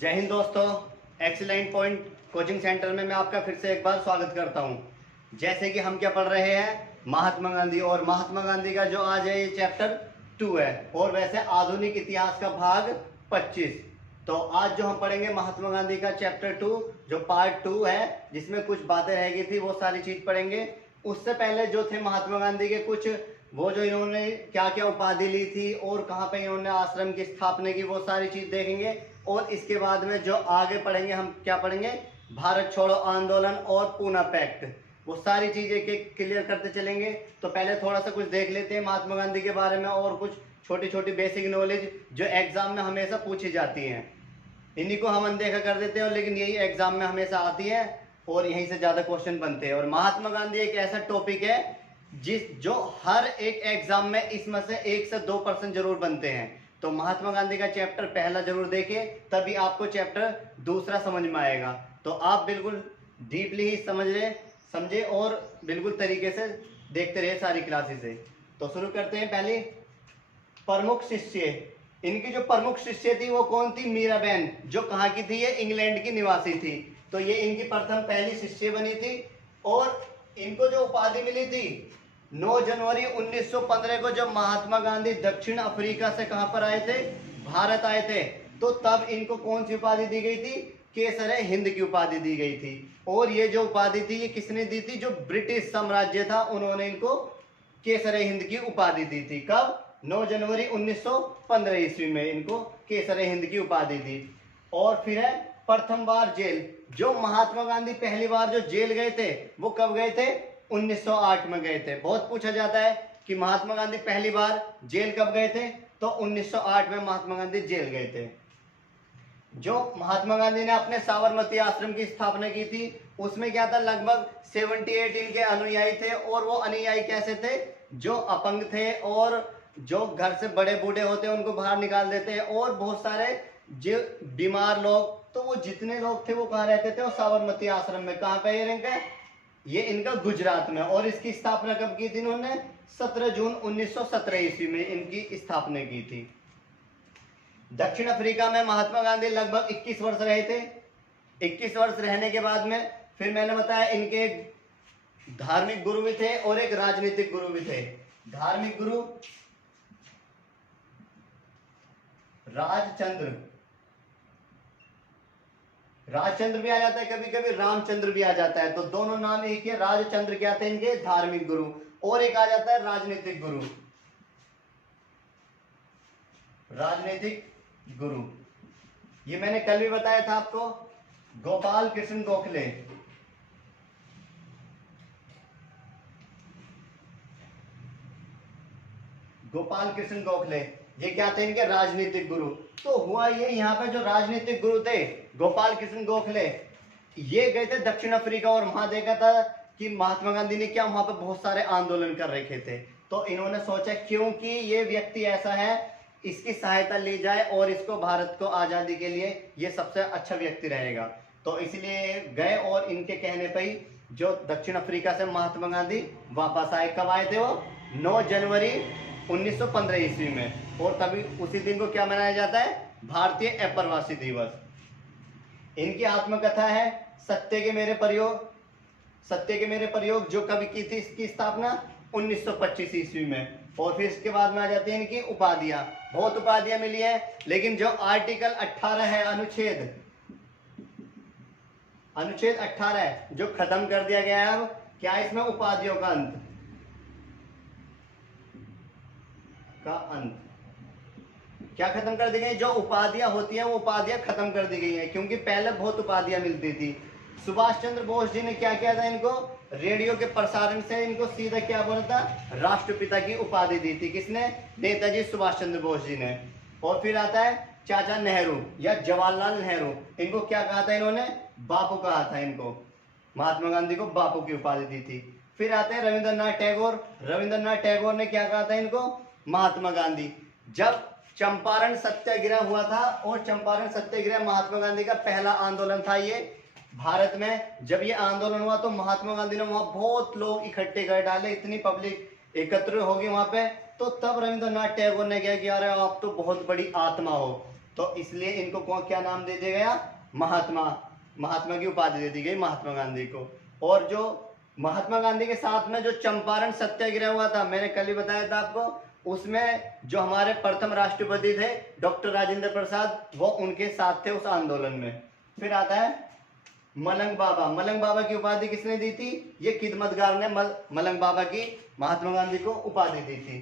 जय हिंद दोस्तों। Excellent point coaching centre में मैं आपका फिर से एक बार स्वागत करता हूं। जैसे कि हम क्या पढ़ रहे हैं, महात्मा गांधी, और महात्मा गांधी का जो आज है ये चैप्टर 2 है, और वैसे आधुनिक इतिहास का भाग 25। तो आज जो हम पढ़ेंगे महात्मा गांधी का चैप्टर 2 जो पार्ट 2 है, जिसमें कुछ बातें रह गई थी वो सारी चीज पढ़ेंगे। उससे पहले जो थे महात्मा गांधी के कुछ वो जो इन्होंने क्या क्या उपाधि ली थी और कहाँ पे इन्होंने आश्रम की स्थापना की, वो सारी चीज देखेंगे। और इसके बाद में जो आगे पढ़ेंगे, हम क्या पढ़ेंगे, भारत छोड़ो आंदोलन और पूना पैक्ट, वो सारी चीजें एक एक क्लियर करते चलेंगे। तो पहले थोड़ा सा कुछ देख लेते हैं महात्मा गांधी के बारे में और कुछ छोटी छोटी बेसिक नॉलेज जो एग्जाम में हमेशा पूछी जाती हैं। इन्हीं को हम अनदेखा कर देते हैं, लेकिन यही एग्जाम में हमेशा आती है और यहीं से ज्यादा क्वेश्चन बनते हैं। और महात्मा गांधी एक ऐसा टॉपिक है जो हर एक एग्जाम में इसमें से 1 से 2% जरूर बनते हैं। तो महात्मा गांधी का चैप्टर पहला जरूर देखें, तभी आपको चैप्टर दूसरा समझ में आएगा। तो आप बिल्कुल डीपली ही समझे और बिल्कुल तरीके से देखते रहे सारी क्लासेस से। तो शुरू करते हैं। पहले प्रमुख शिष्य, इनकी जो प्रमुख शिष्य थी वो कौन थी? मीराबेन, जो कहाँ की थी? ये इंग्लैंड की निवासी थी। तो ये इनकी प्रथम पहली शिष्य बनी थी। और इनको जो उपाधि मिली थी 9 जनवरी 1915 को, जब महात्मा गांधी दक्षिण अफ्रीका से कहां पर आए थे? भारत आए थे। तो तब इनको कौन सी उपाधि दी गई थी? केसरे हिंद की उपाधि दी गई थी। और ये जो उपाधि थी ये किसने दी थी? जो ब्रिटिश साम्राज्य था उन्होंने इनको केसरे हिंद की उपाधि दी थी। कब? 9 जनवरी 1915 ईस्वी में इनको केसरे हिंद की उपाधि दी। और फिर है प्रथम बार जेल, जो महात्मा गांधी पहली बार जो जेल गए थे वो कब गए थे? 1908 में गए थे। बहुत पूछा जाता है कि महात्मा गांधी पहली बार जेल कब गए थे? तो 1908 में महात्मा गांधी जेल गए थे। जो महात्मा गांधी ने अपने साबरमती आश्रम की स्थापना की थी उसमें क्या था? लगभग 78 इनके अनुयायी थे। और वो अनुयायी कैसे थे? जो अपंग थे और जो घर से बड़े बूढ़े होते हैं उनको बाहर निकाल देते हैं, और बहुत सारे जो बीमार लोग, तो वो जितने लोग थे वो कहाँ रहते थे? वो साबरमती आश्रम में। कहाँ पे ये इनका गुजरात में। और इसकी स्थापना कब की थी इन्होंने? 17 जून 1917 ईस्वी में इनकी स्थापना की थी। दक्षिण अफ्रीका में महात्मा गांधी लगभग 21 वर्ष रहे थे। 21 वर्ष रहने के बाद में फिर मैंने बताया इनके एक धार्मिक गुरु भी थे और एक राजनीतिक गुरु भी थे। धार्मिक गुरु राजचंद्र भी आ जाता है, कभी कभी रामचंद्र भी आ जाता है। तो दोनों नाम एक है। राजचंद्र क्या थे इनके? धार्मिक गुरु। और एक आ जाता है राजनीतिक गुरु। ये मैंने कल भी बताया था आपको, गोपाल कृष्ण गोखले। गोपाल कृष्ण गोखले ये क्या थे? इनके राजनीतिक गुरु। तो हुआ ये, यहाँ पे जो राजनीतिक गुरु थे गोपाल कृष्ण गोखले, ये गए थे दक्षिण अफ्रीका और वहां देखा था कि महात्मा गांधी ने क्या वहां पे बहुत सारे आंदोलन कर रखे थे। तो इन्होंने सोचा क्योंकि ये व्यक्ति ऐसा है, इसकी सहायता ली जाए और इसको भारत को आजादी के लिए ये सबसे अच्छा व्यक्ति रहेगा। तो इसलिए गए और इनके कहने पर ही जो दक्षिण अफ्रीका से महात्मा गांधी वापस आए। कब आए थे वो? 9 जनवरी 1915 ईस्वी में। और तभी उसी दिन को क्या मनाया जाता है? भारतीय अप्रवासी दिवस। इनकी आत्मकथा है सत्य के मेरे प्रयोग, जो कभी की थी इसकी स्थापना? 1925 ईस्वी में। और फिर इसके बाद में आ जाती है इनकी उपाधियां। बहुत उपाधियां मिली है, लेकिन जो आर्टिकल 18 है, अनुच्छेद 18 जो खत्म कर दिया गया है। अब क्या है इसमें? उपाधियों का अंत क्या खत्म कर दी गई? जो उपाधियां होती हैं वो उपाधियां खत्म कर दी गई हैं, क्योंकि पहले बहुत उपाधियां मिलती थी। सुभाष चंद्र बोस जी ने क्या किया था? इनको रेडियो के प्रसारण से इनको सीधा क्या बोला था? राष्ट्रपिता की उपाधि दी थी। किसने? नेताजी सुभाष चंद्र बोस जी ने। और फिर आता है चाचा नेहरू या जवाहरलाल नेहरू। इनको क्या कहा था इन्होंने? बापू कहा था इनको। महात्मा गांधी को बापू की उपाधि दी थी। फिर आते हैं रविंद्रनाथ टैगोर ने क्या कहा था इनको? महात्मा गांधी। जब चंपारण सत्याग्रह हुआ था, और चंपारण सत्याग्रह महात्मा गांधी का पहला आंदोलन था ये भारत में। जब ये आंदोलन हुआ तो महात्मा गांधी ने वहां बहुत लोग इकट्ठे कर डाले, इतनी पब्लिक एकत्र होगी वहां पे। तो तब रविंद्रनाथ टैगोर ने क्या किया? अरे आप तो बहुत बड़ी आत्मा हो, तो इसलिए इनको क्या नाम दे दिया गया, महात्मा की उपाधि दे दी गई महात्मा गांधी को। और जो महात्मा गांधी के साथ में जो चंपारण सत्याग्रह हुआ था, मैंने कल ही बताया था आपको, उसमें जो हमारे प्रथम राष्ट्रपति थे डॉक्टर राजेंद्र प्रसाद, वो उनके साथ थे उस आंदोलन में। फिर आता है मलंग बाबा। मलंग बाबा की उपाधि किसने दी थी, ये खिदमतगार ने मलंग बाबा की महात्मा गांधी को उपाधि दी थी।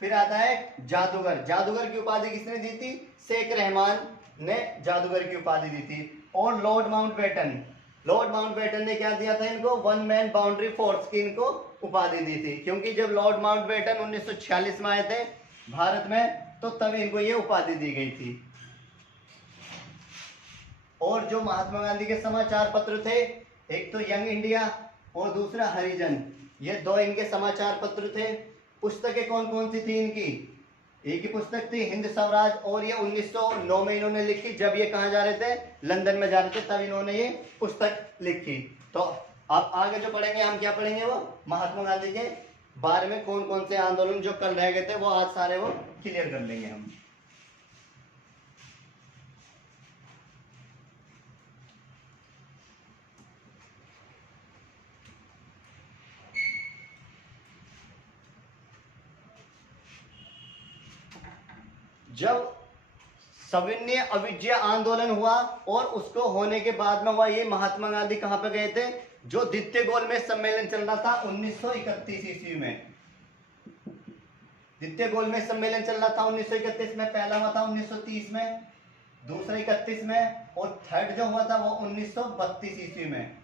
फिर आता है जादूगर। जादूगर की उपाधि किसने दी थी, शेख रहमान ने जादूगर की उपाधि दी थी। और लॉर्ड माउंटबेटन, लॉर्ड माउंटबेटन ने क्या दिया था इनको, वन मैन बाउंड्री फोर्स की इनको उपाधि दी थी, क्योंकि जब लॉर्ड माउंटबेटन 1946 में आए थे भारत में, तो तब इनको ये उपाधि दी गई थी। और जो महात्मा गांधी के समाचार पत्र थे, एक तो यंग इंडिया और दूसरा हरिजन, ये दो इनके समाचार पत्र थे। पुस्तकें कौन कौन सी थी इनकी, एक ही पुस्तक थी हिंद स्वराज, और ये 1909 में इन्होंने लिखी, जब ये कहाँ जा रहे थे, लंदन में जा रहे थे, तब इन्होंने ये पुस्तक लिखी। तो अब आगे जो पढ़ेंगे हम क्या पढ़ेंगे, वो महात्मा गांधी के बारे में कौन कौन से आंदोलन जो कल रह गए थे वो आज सारे वो क्लियर कर लेंगे हम। जब सविनय अविज्ञा आंदोलन हुआ और उसको होने के बाद में हुआ ये, महात्मा गांधी कहां पे गए थे, जो द्वितीय गोलमेज सम्मेलन चल रहा था 1931 ईस्वी में। द्वितीय गोलमेज सम्मेलन चल रहा था 1931 में, पहला हुआ था 1930 में, दूसरा 31 में, और थर्ड जो हुआ था वो 1932 ईस्वी में।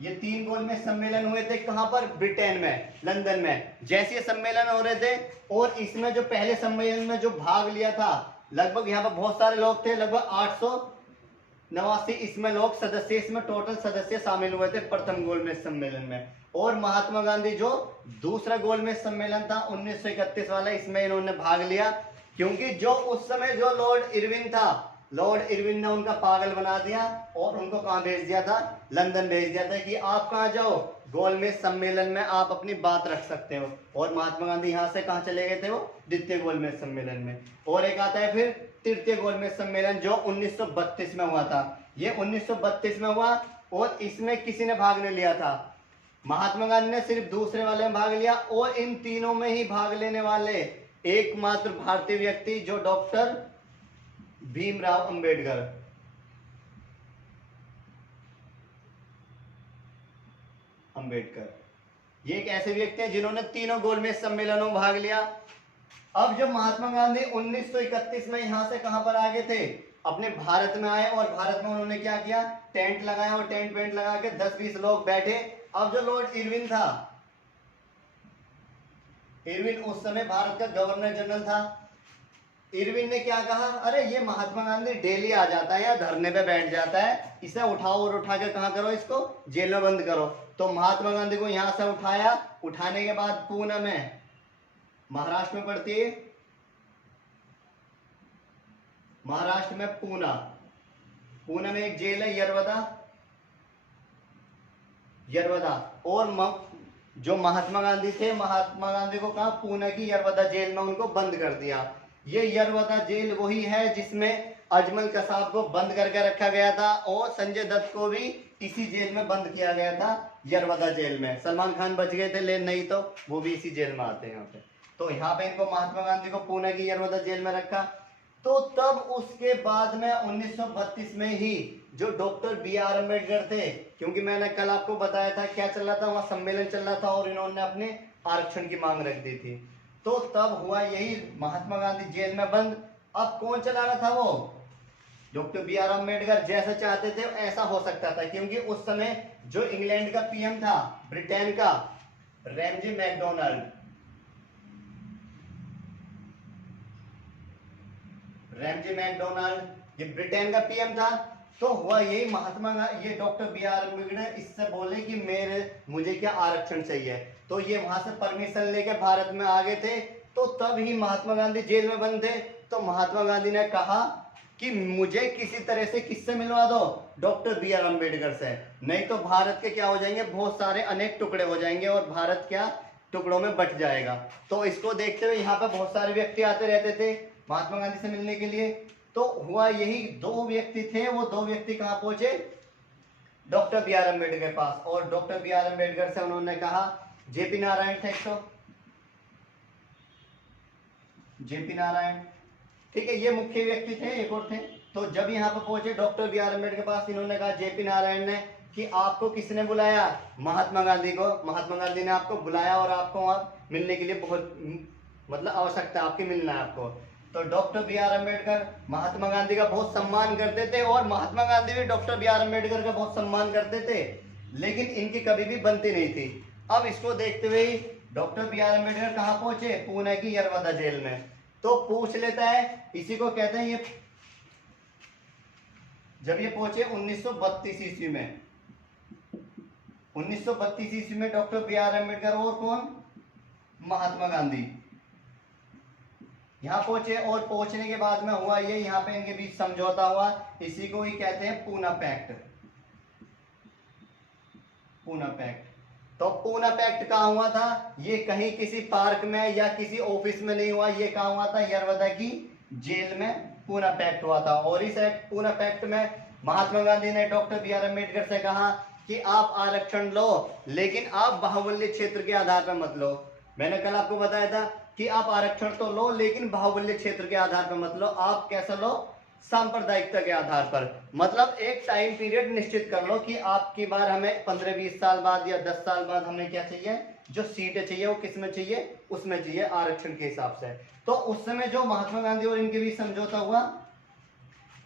ये 3 गोलमेज सम्मेलन हुए थे कहां पर, ब्रिटेन में, लंदन में। जैसे ये सम्मेलन हो रहे थे, और इसमें जो पहले सम्मेलन में जो भाग लिया था, लगभग यहाँ पर बहुत सारे लोग थे, लगभग 889 इसमें लोग सदस्य, इसमें टोटल सदस्य शामिल हुए थे प्रथम गोलमेज सम्मेलन में। और महात्मा गांधी जो दूसरा गोलमेज सम्मेलन था 1931 वाला, इसमें इन्होंने भाग लिया, क्योंकि जो उस समय जो लॉर्ड इरविन था, लॉर्ड इरविन ने उनका पागल बना दिया और उनको कहां भेज दिया था, लंदन भेज दिया था कि आप कहां जाओ, गोलमेज सम्मेलन में आप अपनी बात रख सकते हो। और महात्मा गांधी यहां से कहां चले गए थे, वो द्वितीय गोलमेज सम्मेलन में। और एक आता है फिर तृतीय गोलमेज सम्मेलन जो 1932 में हुआ था। ये 1932 में हुआ, और इसमें किसी ने भाग नहीं लिया था, महात्मा गांधी ने सिर्फ दूसरे वाले में भाग लिया। और इन तीनों में ही भाग लेने वाले एकमात्र भारतीय व्यक्ति जो डॉक्टर भीमराव अंबेडकर। अंबेडकर ये एक ऐसे व्यक्ति हैं जिन्होंने तीनों गोलमेज सम्मेलनों में भाग लिया। अब जब महात्मा गांधी 1931 में यहां से कहां पर आ गए थे, अपने भारत में आए, और भारत में उन्होंने क्या किया, टेंट लगाया, और टेंट वेंट लगा के 10-20 लोग बैठे। अब जो लॉर्ड इरविन था, इरविन उस समय भारत का गवर्नर जनरल था, इरविन ने क्या कहा, अरे ये महात्मा गांधी डेली आ जाता है या धरने पे बैठ जाता है, इसे उठाओ और उठा के कहां करो, इसको जेल में बंद करो। तो महात्मा गांधी को यहां से उठाया, उठाने के बाद पूना में, महाराष्ट्र में पड़ती है, महाराष्ट्र में पूना, पूना में एक जेल है यरवदा, यरवदा। और जो महात्मा गांधी थे, महात्मा गांधी को कहा पूना की यरवदा जेल में उनको बंद कर दिया। ये यरवदा जेल वही है जिसमें अजमल कसाब को बंद करके रखा गया था, और संजय दत्त को भी इसी जेल में बंद किया गया था, यरवदा जेल में। सलमान खान बच गए थे, लेकिन नहीं तो वो भी इसी जेल में आते हैं यहाँ पे। तो यहाँ पे इनको महात्मा गांधी को पुणे की यरवदा जेल में रखा। तो तब उसके बाद में 1932 में ही जो डॉक्टर बी.आर. अम्बेडकर थे, क्योंकि मैंने कल आपको बताया था क्या चल रहा था, वहाँ सम्मेलन चल रहा था और इन्होंने अपने आरक्षण की मांग रख दी थी। तो तब हुआ यही, महात्मा गांधी जेल में बंद। अब कौन चला रहा था, वो डॉक्टर बी.आर. अम्बेडकर जैसा चाहते थे ऐसा हो सकता था, क्योंकि उस समय जो इंग्लैंड का पीएम था, ब्रिटेन का, रैमजी मैकडोनाल्ड, रैमजी मैकडोनाल्ड ये ब्रिटेन का पीएम था। तो हुआ यही, महात्मा ये डॉक्टर बी.आर. अम्बेडकर इससे बोले कि मुझे क्या आरक्षण चाहिए। तो ये वहां से परमिशन लेके भारत में आ गए थे। तो तब ही महात्मा गांधी जेल में बंद थे। तो महात्मा गांधी ने कहा कि मुझे किसी तरह से किससे मिलवा दो, डॉक्टर बी.आर. अम्बेडकर से, नहीं तो भारत के क्या हो जाएंगे, बहुत सारे अनेक टुकड़े हो जाएंगे और भारत क्या टुकड़ों में बट जाएगा। तो इसको देखते हुए यहाँ पे बहुत सारे व्यक्ति आते रहते थे। महात्मा गांधी से मिलने के लिए। तो हुआ यही, दो व्यक्ति थे, वो दो व्यक्ति कहाँ पहुंचे, डॉक्टर बी आर अम्बेडकर के पास। और डॉक्टर बी आर अम्बेडकर से उन्होंने कहा, जेपी नारायण थे, तो जेपी नारायण, ठीक है, ये मुख्य व्यक्ति थे, एक और थे। तो जब यहाँ पर पहुंचे डॉक्टर बी आर अम्बेडकर के पास, इन्होंने कहा जेपी नारायण ने कि आपको किसने बुलाया, महात्मा गांधी को, महात्मा गांधी ने आपको बुलाया और आपको वहां मिलने के लिए बहुत मतलब आवश्यकता आपकी, मिलना है आपको। तो doctor B are Ambedkar Mahatma Gandhi का बहुत सम्मान करते थे और महात्मा गांधी भी डॉक्टर बी आर अम्बेडकर का बहुत सम्मान करते थे, लेकिन इनकी कभी भी बनती नहीं थी। अब इसको देखते हुए डॉक्टर बी आर अम्बेडकर कहाँ पहुंचे, पुणे की यरवदा जेल में। तो पूछ लेता है, इसी को कहते हैं ये, जब ये पहुंचे 1932 ईस्वी में, 1932 ईस्वी में डॉक्टर बी आर अम्बेडकर और कौन, महात्मा गांधी यहाँ पहुंचे। और पहुंचने के बाद में हुआ ये, यहाँ पे इनके बीच समझौता हुआ, इसी को ही कहते हैं पूना पैक्ट, पूना पैक्ट। तो पूना पैक्ट कहाँ हुआ था, ये कहीं किसी पार्क में या किसी ऑफिस में नहीं हुआ, ये कहाँ हुआ था, यरवदा की जेल में पूना पैक्ट हुआ था। और इस पूना पैक्ट में महात्मा गांधी ने डॉक्टर बी आर अम्बेडकर से कहा कि आप आरक्षण लो, लेकिन आप बाहुबल्य क्षेत्र के आधार पर मत लो। मैंने कल आपको बताया था कि आप आरक्षण तो लो, लेकिन बाहुबल्य क्षेत्र के आधार पर मत लो। आप कैसा लो, सांप्रदायिकता के आधार पर, मतलब एक टाइम पीरियड निश्चित कर लो कि आपकी बार हमें 15-20 साल बाद या 10 साल बाद हमें क्या चाहिए, जो सीटें चाहिए वो किस में चाहिए, उसमें चाहिए आरक्षण के हिसाब से। तो उस समय जो महात्मा गांधी और इनके बीच समझौता हुआ,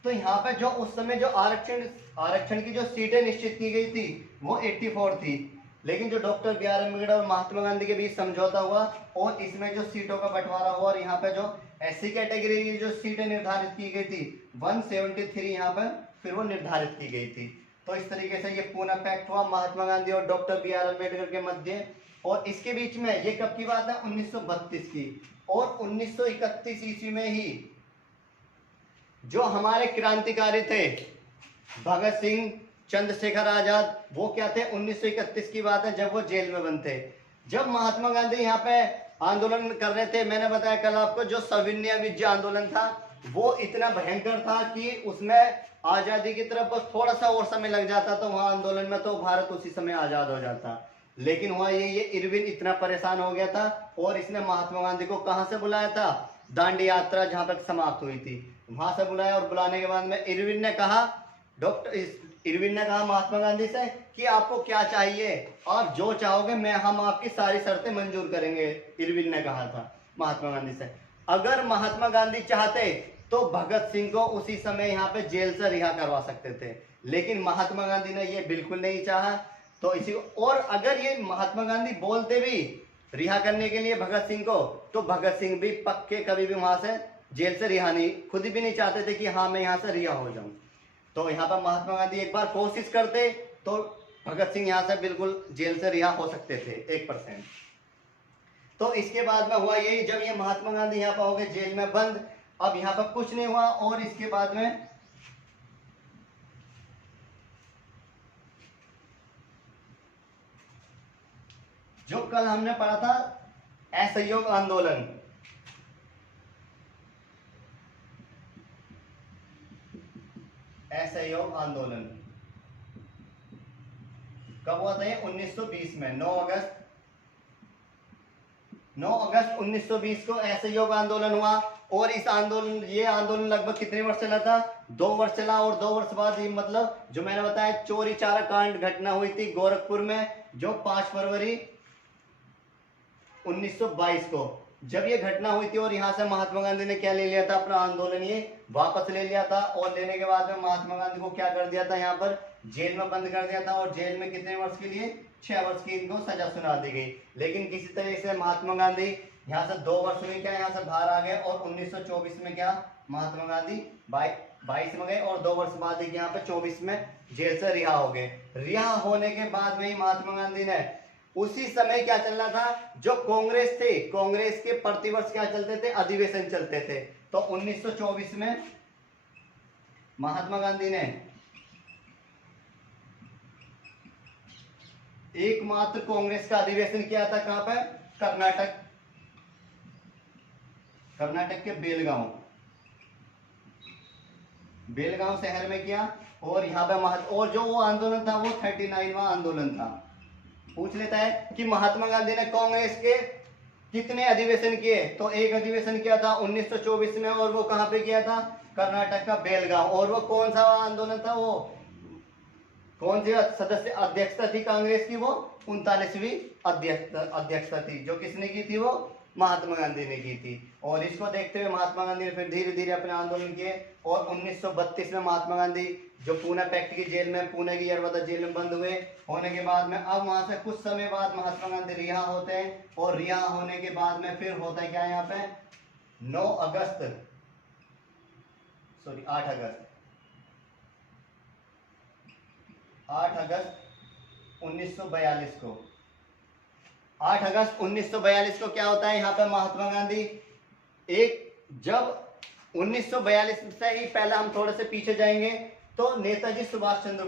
तो यहाँ पे जो उस समय जो आरक्षण की जो सीटें निश्चित की गई थी वो 84 थी, लेकिन जो डॉक्टर बी आर अम्बेडकर और महात्मा गांधी के बीच समझौता हुआ और इसमें जो सीटों का बंटवारा हुआ, और यहाँ पे जो एससी कैटेगरी की जो सीटें निर्धारित की गई थी 173 यहाँ पर फिर वो निर्धारित की गई थी। तो इस तरीके से ये पूना पैक्ट हुआ महात्मा गांधी और डॉक्टर बी आर अम्बेडकर के मध्य। और इसके बीच में ये कब की बात है, 1932 की। और 1931 ईस्वी में ही जो हमारे क्रांतिकारी थे भगत सिंह, चंद्रशेखर आजाद, वो क्या थे, 1931 की बात है जब वो जेल में बंद थे। जब महात्मा गांधी यहाँ पे आंदोलन कर रहे थे, मैंने बताया कल आपको, जो सविनय विजय आंदोलन था वो इतना भयंकर था कि उसमें आजादी की तरफ बस थोड़ा सा और समय लग जाता तो वहां आंदोलन में तो भारत उसी समय आजाद हो जाता। लेकिन हुआ ये इरविन इतना परेशान हो गया था और इसने महात्मा गांधी को कहां से बुलाया था, दांडी यात्रा जहां पर समाप्त हुई थी वहां से बुलाया। और बुलाने के बाद में इरविन ने कहा महात्मा गांधी से कि आपको क्या चाहिए, आप जो चाहोगे मैं हम आपकी सारी शर्तें मंजूर करेंगे। इरविन ने कहा था महात्मा गांधी से। अगर महात्मा गांधी चाहते तो भगत सिंह को उसी समय यहाँ पे जेल से रिहा करवा सकते थे, लेकिन महात्मा गांधी ने ये बिल्कुल नहीं चाहा। तो इसी, और अगर ये महात्मा गांधी बोलते भी रिहा करने के लिए भगत सिंह को, तो भगत सिंह भी पक्के कभी भी वहां से जेल से रिहा नहीं, खुद भी नहीं चाहते थे कि हाँ मैं यहाँ से रिहा हो जाऊं। तो यहाँ पर महात्मा गांधी एक बार कोशिश करते तो भगत सिंह यहाँ से बिल्कुल जेल से रिहा हो सकते थे 1%। तो इसके बाद में हुआ यही, जब ये महात्मा गांधी यहाँ पर हो गए जेल में बंद, अब यहाँ पर कुछ नहीं हुआ। और इसके बाद में जो कल हमने पढ़ा था असहयोग आंदोलन, असहयोग आंदोलन कब हुआ था, ये 1920 में 9 अगस्त 1920 को असहयोग आंदोलन हुआ। और इस आंदोलन, ये आंदोलन लगभग कितने वर्ष चला था, 2 वर्ष चला। और 2 वर्ष बाद ये मतलब जो मैंने बताया चोरी चारा कांड घटना हुई थी गोरखपुर में, जो 5 फरवरी 1922 को जब ये घटना हुई थी। और यहाँ से महात्मा गांधी ने क्या ले लिया था, अपना आंदोलन ये वापस ले लिया था। और लेने के बाद में महात्मा गांधी को क्या कर दिया था, यहाँ पर जेल में बंद कर दिया था। और जेल में कितने वर्ष के लिए, 6 वर्ष की इनको सजा सुना दी गई। लेकिन किसी तरह से महात्मा गांधी यहाँ से 2 वर्ष में क्या यहाँ से बाहर आ गए। और 1924 में क्या महात्मा गांधी 22 में गए और 2 वर्ष बाद यहाँ पे 24 में जेल से रिहा हो गए। रिहा होने के बाद में ही महात्मा गांधी ने, उसी समय क्या चल रहा था, जो कांग्रेस थे, कांग्रेस के प्रतिवर्ष क्या चलते थे, अधिवेशन चलते थे। तो 1924 में महात्मा गांधी ने एकमात्र कांग्रेस का अधिवेशन किया था, कहां पर, कर्नाटक के बेलगांव। बेलगांव शहर में किया। और यहाँ पे और जो वो आंदोलन था वो 39वां आंदोलन था। पूछ लेता है कि महात्मा गांधी ने कांग्रेस के कितने अधिवेशन किए, तो एक अधिवेशन किया था 1924 में, और वो कहाँ पे किया था, कर्नाटक का बेलगांव। और वो कौन सा आंदोलन था, वो कौन सी सदस्य अध्यक्षता थी कांग्रेस की, वो 39वीं अध्यक्षता थी, जो किसने की थी, वो महात्मा गांधी ने की थी। और इसको देखते हुए महात्मा गांधी ने फिर धीरे धीरे अपने आंदोलन किए। और 1932 में महात्मा गांधी जो पुणे पैक्ट की जेल में, पुणे की यरवदा जेल में बंद हुए होने के बाद में, अब वहां से कुछ समय बाद महात्मा गांधी रिहा होते हैं। और रिहा होने के बाद में फिर होता है क्या, यहाँ पे 8 अगस्त 1942 को, 8 अगस्त 1942 को क्या होता है, यहाँ पे महात्मा गांधी जब 1942 से ही पहले हम थोड़े से पीछे जाएंगे, तो नेताजी सुभाष चंद्र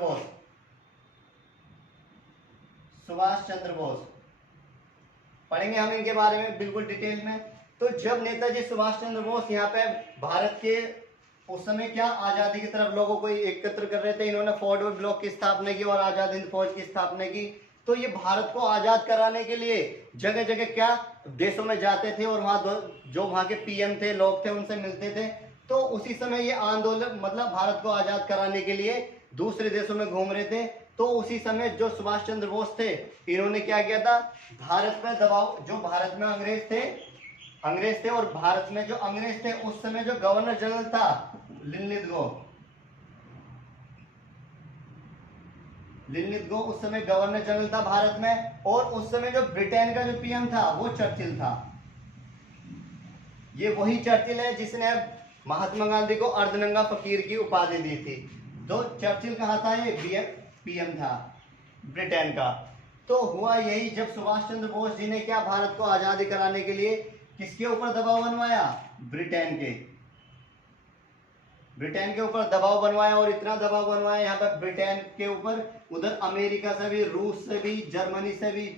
बोस पढ़ेंगे हम इनके बारे में बिल्कुल डिटेल में। तो जब नेताजी सुभाष चंद्र बोस यहाँ पे भारत के उस समय क्या आजादी की तरफ लोगों को एकत्र कर रहे थे, इन्होंने फॉरवर्ड ब्लॉक की स्थापना की और आजाद हिंद फौज की स्थापना की। तो ये भारत को आजाद कराने के लिए जगह जगह क्या देशों में जाते थे, और वहां जो वहां के पीएम थे, लोग थे, उनसे मिलते थे। तो उसी समय ये आंदोलन, मतलब भारत को आजाद कराने के लिए दूसरे देशों में घूम रहे थे। तो उसी समय जो सुभाष चंद्र बोस थे, इन्होंने क्या किया था, भारत में दबाव, जो भारत में अंग्रेज थे, और भारत में जो अंग्रेज थे उस समय जो गवर्नर जनरल था लिनलिथ गो उस समय गवर्नर जनरल था भारत में। और उस समय जो ब्रिटेन का जो पीएम था वो चर्चिल था। ये वही चर्चिल है जिसने महात्मा गांधी को अर्धनंगा फकीर की उपाधि दी थी। तो चर्चिल कहाँ था, ये पीएम था ब्रिटेन का। तो हुआ यही, जब सुभाष चंद्र बोस जी ने क्या भारत को आजादी कराने के लिए किसके ऊपर दबाव बनवाया, ब्रिटेन के ऊपर दबाव बनवाया। और इतना दबाव बनवाया यहाँ पर ब्रिटेन के ऊपर, उधर अमेरिका से भी, रूस से भी, जर्मनी से भी,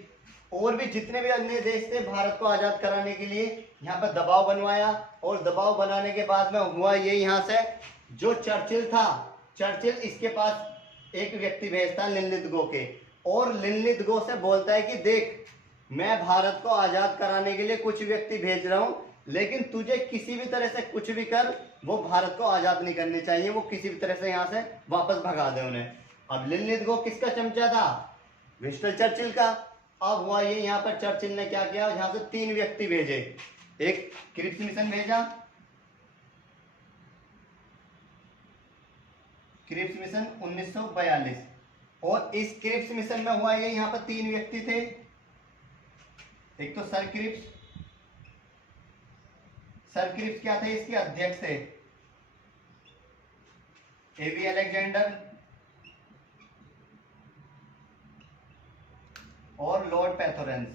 और भी जितने भी अन्य देश थे, भारत को आजाद कराने के लिए यहाँ पर दबाव बनवाया। और दबाव बनाने के बाद में हुआ ये, यहाँ से जो चर्चिल था, चर्चिल इसके पास एक व्यक्ति भेजता लिनलिथ गो के, और लिनलिथ गो से बोलता है कि देख, मैं भारत को आजाद कराने के लिए कुछ व्यक्ति भेज रहा हूं, लेकिन तुझे किसी भी तरह से कुछ भी कर, वो भारत को आजाद नहीं करने चाहिए, वो किसी भी तरह से यहाँ से वापस भगा दे उन्हें। अब लिनलिथ गो किसका चमचा था, विंस्टन चर्चिल का। अब हुआ ये, यहाँ पर चर्चिल ने क्या किया, यहाँ से 3 व्यक्ति भेजे। एक क्रिप्स मिशन भेजा, क्रिप्स मिशन 1942। और इस क्रिप्स मिशन में हुआ ये, यहाँ पर 3 व्यक्ति थे। एक तो सर क्रिप्स क्या थे, इसके अध्यक्ष थे एबी अलेक्जेंडर और लॉर्ड पैथोरेंस।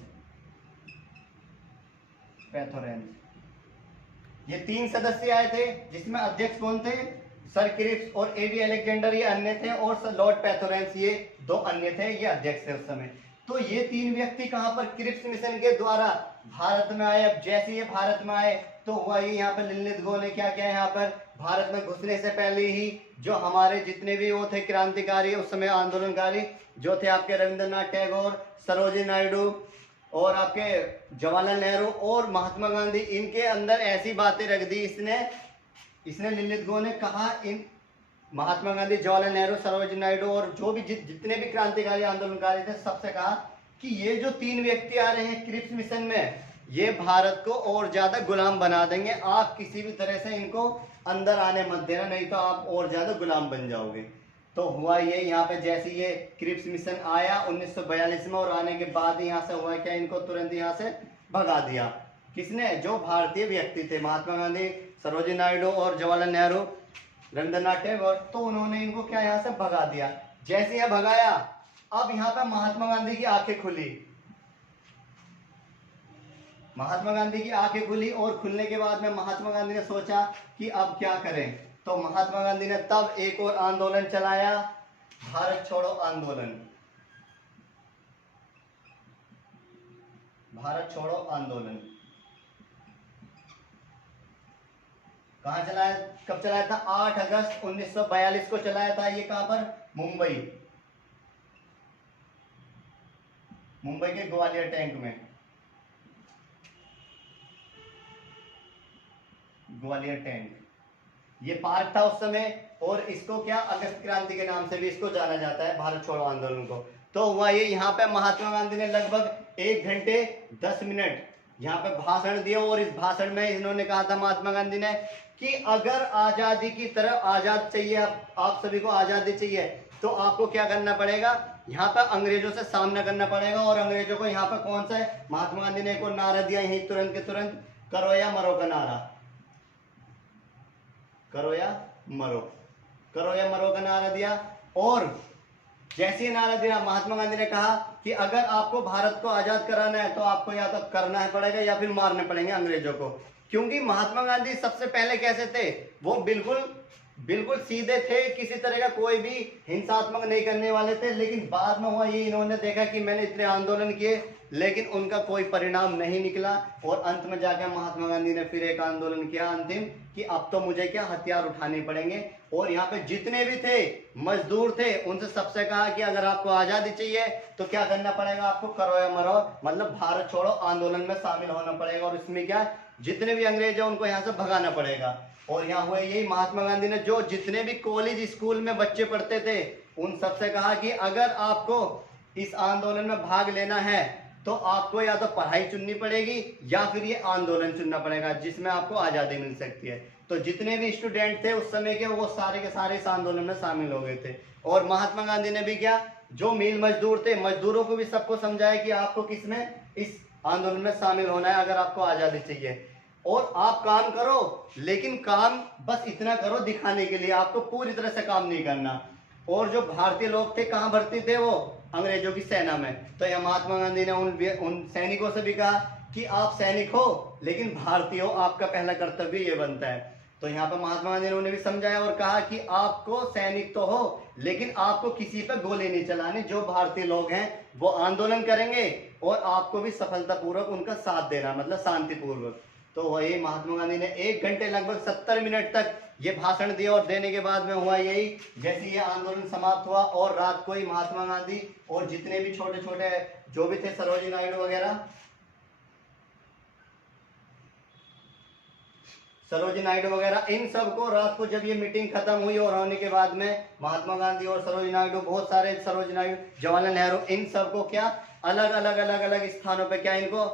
ये 3 सदस्य आए थे, जिसमें अध्यक्ष कौन थे, सर क्रिप्स और एबी अलेक्जेंडर, ये अन्य थे, और लॉर्ड पैथोरेंस, ये 2 अन्य थे, ये अध्यक्ष थे उस समय। तो ये 3 व्यक्ति कहां पर, क्रिप्स मिशन के द्वारा भारत में आए। अब जैसे ये भारत में आए, तो हुआ ये, यहाँ पर लिनलिथ गो ने क्या किया, यहाँ पर भारत में घुसने से पहले ही जो हमारे जितने भी वो थे क्रांतिकारी, उस समय आंदोलनकारी जो थे, आपके रविंद्रनाथ टैगोर, सरोजिनी नायडू और आपके जवाहरलाल नेहरू और महात्मा गांधी, इनके अंदर ऐसी बातें रख दी इसने लिनलिथ गो ने कहा, इन महात्मा गांधी, जवाहरलाल नेहरू, सरोजिनी नायडू और जो भी जितने भी क्रांतिकारी आंदोलनकारी थे, सबसे कहा कि ये जो 3 व्यक्ति आ रहे हैं क्रिप्स मिशन में, ये भारत को और ज्यादा गुलाम बना देंगे। आप किसी भी तरह से इनको अंदर आने मत देना, नहीं तो आप और ज्यादा गुलाम बन जाओगे। तो हुआ ये, यहाँ पे जैसे ये क्रिप्स मिशन आया 1942 में, और आने के बाद यहाँ से हुआ क्या, इनको तुरंत यहाँ से भगा दिया। किसने, जो भारतीय व्यक्ति थे, महात्मा गांधी, सरोजिनी नायडू और जवाहरलाल नेहरू, रविंद्रनाथ टैगोर, तो उन्होंने इनको क्या यहाँ से भगा दिया। जैसे यहाँ भगाया, अब यहाँ पे महात्मा गांधी की आंखें खुली, और खुलने के बाद में महात्मा गांधी ने सोचा कि अब क्या करें। तो महात्मा गांधी ने तब एक और आंदोलन चलाया, भारत छोड़ो आंदोलन। कहाँ चलाया, कब चलाया था? 8 अगस्त 1942 को चलाया था। ये कहाँ पर? मुंबई, मुंबई के ग्वालियर टैंक में, ग्वालियर टैंक ये पार्क था उस समय। और इसको क्या अगस्त क्रांति के नाम से भी इसको जाना जाता है, भारत छोड़ो आंदोलन को। तो हुआ ये, यहाँ पे महात्मा गांधी ने लगभग 1 घंटे 10 मिनट यहाँ पे भाषण दिया। और इस भाषण में इन्होंने कहा था महात्मा गांधी ने कि अगर आजादी की तरफ आजाद चाहिए, आप सभी को आजादी चाहिए, तो आपको क्या करना पड़ेगा? यहाँ पर अंग्रेजों से सामना करना पड़ेगा। और अंग्रेजों को यहाँ पर कौन सा है? महात्मा गांधी ने एक और नारा दिया यही तुरंत के तुरंत, करो या मरो का नारा, करो या मरो, करो या मरो का नारा दिया। और जैसे ही नारा दिया, महात्मा गांधी ने कहा कि अगर आपको भारत को आजाद कराना है तो आपको या तो करना है पड़ेगा या फिर मारने पड़ेंगे अंग्रेजों को। क्योंकि महात्मा गांधी सबसे पहले कैसे थे? वो बिल्कुल बिल्कुल सीधे थे, किसी तरह का कोई भी हिंसात्मक नहीं करने वाले थे। लेकिन बाद में हुआ ये, इन्होंने देखा कि मैंने इतने आंदोलन किए लेकिन उनका कोई परिणाम नहीं निकला। और अंत में जाकर महात्मा गांधी ने फिर एक आंदोलन किया अंतिम, कि अब तो मुझे क्या हथियार उठाने पड़ेंगे। और यहाँ पे जितने भी थे मजदूर थे, उनसे सबसे कहा कि अगर आपको आजादी चाहिए तो क्या करना पड़ेगा? आपको करो या मरो, मतलब भारत छोड़ो आंदोलन में शामिल होना पड़ेगा। और इसमें क्या, जितने भी अंग्रेज है उनको यहाँ से भगाना पड़ेगा। और यहाँ हुए यही, महात्मा गांधी ने जो जितने भी कॉलेज स्कूल में बच्चे पढ़ते थे उन सबसे कहा कि अगर आपको इस आंदोलन में भाग लेना है तो आपको या तो पढ़ाई चुननी पड़ेगी या फिर ये आंदोलन चुनना पड़ेगा जिसमें आपको आजादी मिल सकती है। तो जितने भी स्टूडेंट थे उस समय के, वो सारे के सारे इस आंदोलन में शामिल हो गए थे। और महात्मा गांधी ने भी क्या, जो मिल मजदूर थे, मजदूरों को भी सबको समझाया कि आपको किसमें, इस आंदोलन में शामिल होना है अगर आपको आजादी चाहिए। और आप काम करो, लेकिन काम बस इतना करो दिखाने के लिए, आपको पूरी तरह से काम नहीं करना। और जो भारतीय लोग थे कहाँ भर्ती थे? वो अंग्रेजों की सेना में। तो यह महात्मा गांधी ने उन सैनिकों से भी कहा कि आप सैनिक हो लेकिन भारतीय हो, आपका पहला कर्तव्य ये बनता है। तो यहाँ पर महात्मा गांधी ने उन्हें भी समझाया और कहा कि आपको सैनिक तो हो लेकिन आपको किसी पर गोली नहीं चलानी। जो भारतीय लोग हैं वो आंदोलन करेंगे और आपको भी सफलतापूर्वक उनका साथ देना, मतलब शांतिपूर्वक। तो वही महात्मा गांधी ने 1 घंटे लगभग 70 मिनट तक ये भाषण दिया। और देने के बाद में हुआ यही, जैसे ये आंदोलन समाप्त हुआ और रात को ही महात्मा गांधी और जितने भी छोटे छोटे जो भी थे, सरोजिनी नायडू वगैरह, सरोजिनी नायडू वगैरह, इन सबको रात को जब ये मीटिंग खत्म हुई और होने के बाद में महात्मा गांधी और सरोजिनी नायडू, बहुत सारे सरोजिनी नायडू, जवाहरलाल नेहरू, इन सबको क्या अलग अलग स्थानों पे क्या इनको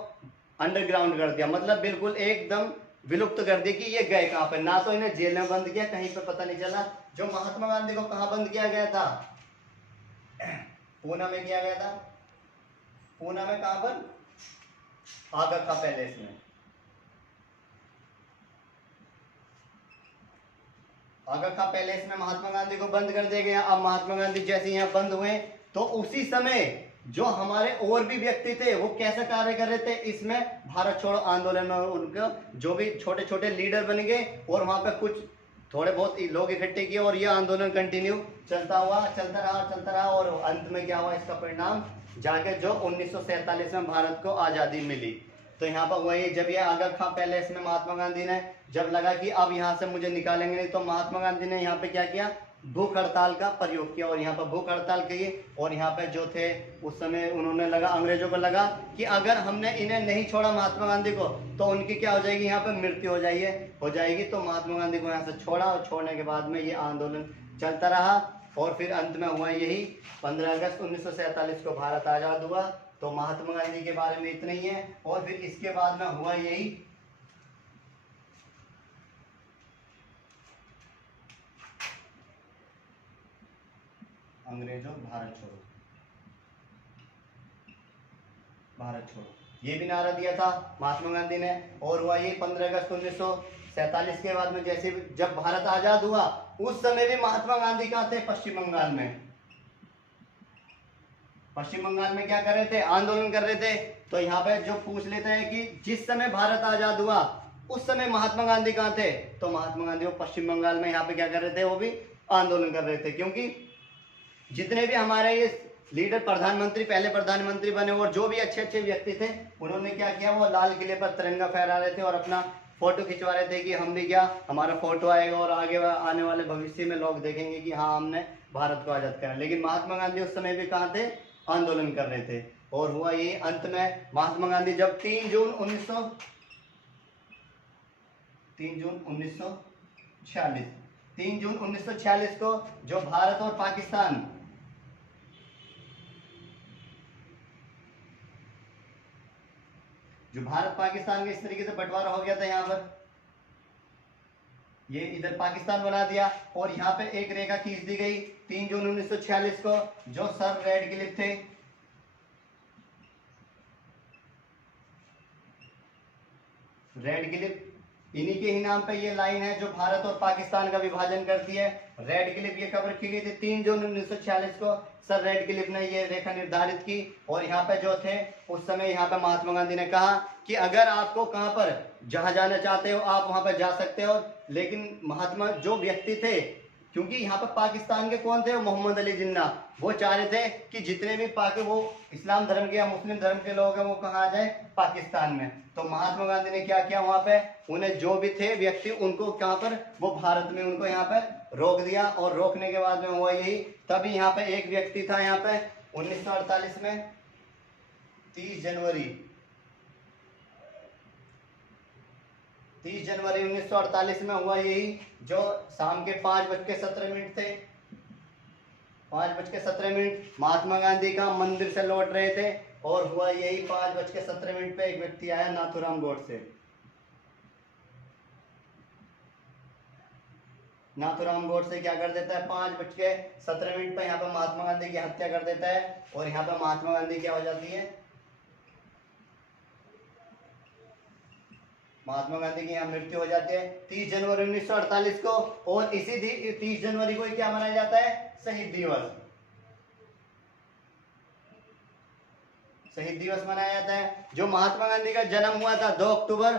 अंडरग्राउंड कर दिया, मतलब बिल्कुल एकदम विलुप्त कर दिया कि ये गए कहाँ पे। ना तो इन्हें जेल में बंद किया, कहीं पे पता नहीं चला। जो महात्मा गांधी को कहाँ बंद किया गया था? पूना में किया गया था। पूना में कहाँ पर? आगा खां पैलेस में। आगा खां पैलेस में महात्मा गांधी को बंद कर दिया गया। अब महात्मा गांधी जैसे यहाँ बंद हुए तो उसी समय जो हमारे और भी व्यक्ति थे वो कैसे कार्य कर रहे थे इसमें, भारत छोड़ो आंदोलन में उनका जो भी छोटे छोटे लीडर बन गए और वहां पे कुछ थोड़े बहुत लोग इकट्ठे किए और ये आंदोलन कंटिन्यू चलता रहा। और अंत में क्या हुआ, इसका परिणाम जाके जो 1947 में भारत को आजादी मिली। तो यहाँ पर वही, जब ये आगा खां पैलेस में महात्मा गांधी ने जब लगा कि अब यहाँ से मुझे निकालेंगे नहीं, तो महात्मा गांधी ने यहाँ पे क्या किया, भूख हड़ताल का प्रयोग किया। और यहाँ पर भूख हड़ताल की। और यहाँ पे जो थे उस समय उन्होंने लगा, अंग्रेजों को लगा कि अगर हमने इन्हें नहीं छोड़ा महात्मा गांधी को तो उनकी क्या हो जाएगी, यहाँ पे मृत्यु हो जाएगी। तो महात्मा गांधी को यहाँ से छोड़ा और छोड़ने के बाद में ये आंदोलन चलता रहा। और फिर अंत में हुआ यही, 15 अगस्त 1947 को भारत आजाद हुआ। तो महात्मा गांधी के बारे में इतना ही है। और फिर इसके बाद में हुआ यही, अंग्रेजों भारत छोड़ो, भारत छोड़ो, ये भी नारा दिया था महात्मा गांधी ने। और हुआ ये 15 अगस्त 1947 के बाद में, जैसे जब भारत आजाद हुआ उस समय भी महात्मा गांधी कहाँ थे, पश्चिम बंगाल में। पश्चिम बंगाल में क्या कर रहे थे, आंदोलन कर रहे थे। तो यहाँ पे जो पूछ लेते हैं कि जिस समय भारत आजाद हुआ उस समय महात्मा गांधी कहाँ थे, तो महात्मा गांधी वो पश्चिम बंगाल में यहाँ पे क्या कर रहे थे, वो भी आंदोलन कर रहे थे। क्योंकि जितने भी हमारे ये लीडर, प्रधानमंत्री, पहले प्रधानमंत्री बने और जो भी अच्छे अच्छे व्यक्ति थे, उन्होंने क्या किया, वो लाल किले पर तिरंगा फहरा रहे थे और अपना फोटो खिंचवा रहे थे कि हम भी क्या, हमारा फोटो आएगा और आगे आने वाले भविष्य में लोग देखेंगे कि हाँ हमने भारत को आज़ाद करा। लेकिन महात्मा गांधी उस समय भी कहाँ थे, आंदोलन कर रहे थे। और हुआ ये अंत में महात्मा गांधी जब 3 जून 1946 को जो भारत और पाकिस्तान का इस तरीके से बंटवारा हो गया था, यहाँ पर ये इधर पाकिस्तान बना दिया और यहाँ पे एक रेखा खींच दी गई 3 जून 1946 को। जो सर रेडक्लिफ थे, रेडक्लिफ, इन्हीं के ही नाम पे ये लाइन है जो भारत और पाकिस्तान का विभाजन करती है। रेडक्लिफ ये कब रखी गई थी, 3 जून 1946 को सर रेडक्लिफ ने ये रेखा निर्धारित की। और यहाँ पे जो थे उस समय, यहाँ पे महात्मा गांधी ने कहा कि अगर आपको कहाँ पर जहाँ जाना चाहते हो आप वहाँ पर जा सकते हो। लेकिन महात्मा जो व्यक्ति थे, क्योंकि यहाँ पर पाकिस्तान के कौन थे, मोहम्मद अली जिन्ना, वो चाह रहे थे कि जितने भी वो इस्लाम धर्म के या मुस्लिम धर्म के लोग हैं वो कहाँ आ जाए, पाकिस्तान में। तो महात्मा गांधी ने क्या किया, वहाँ पे उन्हें जो भी थे व्यक्ति उनको कहाँ पर, वो भारत में उनको यहाँ पर रोक दिया। और रोकने के बाद में हुआ यही, तभी यहाँ पे एक व्यक्ति था यहाँ पे 1948 में 30 जनवरी 1948 में हुआ यही, जो शाम के 5:17 थे। 5:17 महात्मा गांधी का मंदिर से लौट रहे थे और हुआ यही 5:17 पे एक व्यक्ति आया, नाथूराम गोडसे। नाथूराम गोडसे क्या कर देता है, 5:17 पे यहाँ पे महात्मा गांधी की हत्या कर देता है। और यहाँ पे महात्मा गांधी क्या हो जाती है, महात्मा गांधी की यहाँ मृत्यु हो जाती है 30 जनवरी 1948 को। और इसी 30 जनवरी को क्या मनाया जाता है, शहीद दिवस। शहीद दिवस मनाया जाता है। जो महात्मा गांधी का जन्म हुआ था 2 अक्टूबर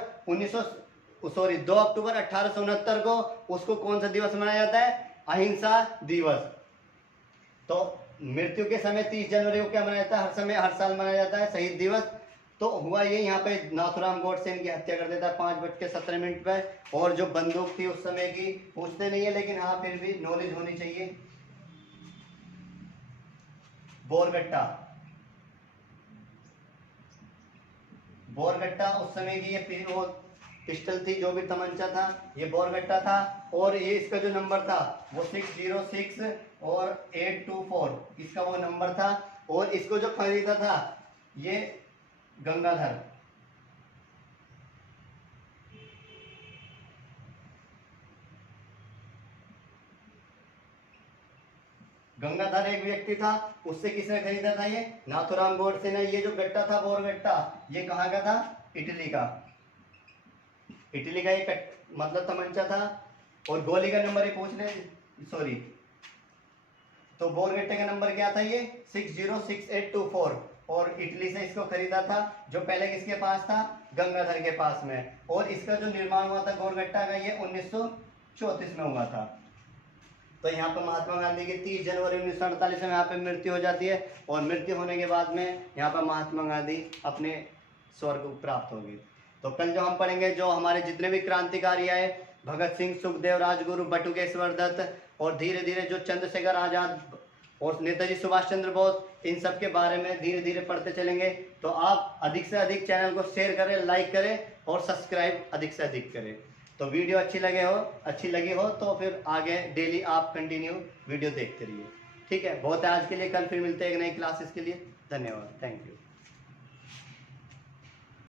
1869 को, उसको कौन सा दिवस मनाया जाता है, अहिंसा दिवस। तो मृत्यु के समय 30 जनवरी को क्या मनाया जाता है, हर साल मनाया जाता है शहीद दिवस। तो हुआ ये, यहाँ पे नाथूराम गोडसे इनकी हत्या कर देता है 5:17 पे। और जो बंदूक थी उस समय की पूछते नहीं है, लेकिन हाँ फिर भी नॉलेज होनी चाहिए। बोरगट्टा उस समय की ये वो पिस्टल थी, जो भी तमंचा था ये बोरगट्टा था। और ये इसका जो नंबर था वो 606 और 824 इसका वो नंबर था। और इसको जो खरीदा था ये गंगाधर एक व्यक्ति था, उससे किसने खरीदा था, ये नाथूराम गोडसे ने। ये जो गट्टा था बोरगट्टा, ये कहाँ का था, इटली का ये मतलब तमंचा था। और गोली का नंबर ये पूछ ले, सॉरी, तो बोरगट्टे का नंबर क्या था, ये 606824। और इटली से इसको खरीदा था, जो पहले किसके पास था, गंगाधर के पास में। और इसका जो निर्माण हुआ था बोरगट्टा का, ये 1934 में हुआ था। तो यहाँ पर महात्मा गांधी की 30 जनवरी 1948 में यहाँ पे मृत्यु हो जाती है। और मृत्यु होने के बाद में यहाँ पर महात्मा गांधी अपने स्वर्ग को प्राप्त होगी। तो कल जो हम पढ़ेंगे, जो हमारे जितने भी क्रांतिकारी आए, भगत सिंह, सुखदेव, राजगुरु, बटुकेश्वर दत्त, और धीरे धीरे जो चंद्रशेखर आजाद और नेताजी सुभाष चंद्र बोस, इन सब के बारे में धीरे धीरे पढ़ते चलेंगे। तो आप अधिक से अधिक चैनल को शेयर करें, लाइक करें और सब्सक्राइब अधिक से अधिक करें। तो वीडियो अच्छी लगी हो तो फिर आगे डेली आप कंटिन्यू वीडियो देखते रहिए। ठीक है, बहुत है आज के लिए। कल फिर मिलते हैं एक नई क्लासेस के लिए। धन्यवाद, थैंक यू।